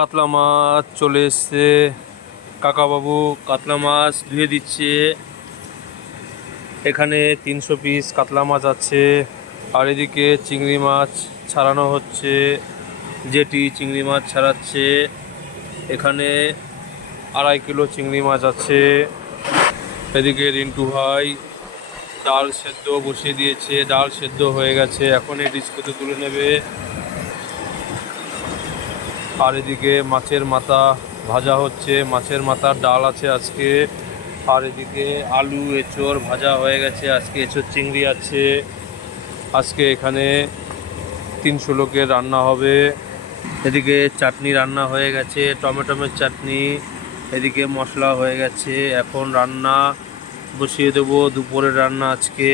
কাতলা মাছ চলে এসছে। কাকাবাবু কাতলা মাছ ধুয়ে দিচ্ছে। এখানে 300 পিস কাতলা মাছ আছে। আর এদিকে চিংড়ি মাছ ছাড়ানো হচ্ছে। যেটি চিংড়ি মাছ ছাড়াচ্ছে। এখানে 2.5 কিলো চিংড়ি মাছ আছে। এদিকে রিন্টু ভাই ডাল সেদ্ধ বসিয়ে দিয়েছে। ডাল সেদ্ধ হয়ে গেছে, এখন এই ডিস্কোতে তুলে নেবে। আর এদিকে মাছের মাথা ভাজা হচ্ছে। মাছের মাথার ডাল আছে আজকে। আর এদিকে আলু এঁচোড় ভাজা হয়ে গেছে। আজকে এঁচোড় চিংড়ি আছে। আজকে এখানে 300 লোকের রান্না হবে। এদিকে চাটনি রান্না হয়ে গেছে, টমেটোমের চাটনি। এদিকে মশলা হয়ে গেছে, এখন রান্না বসিয়ে দেবো দুপুরের রান্না আজকে।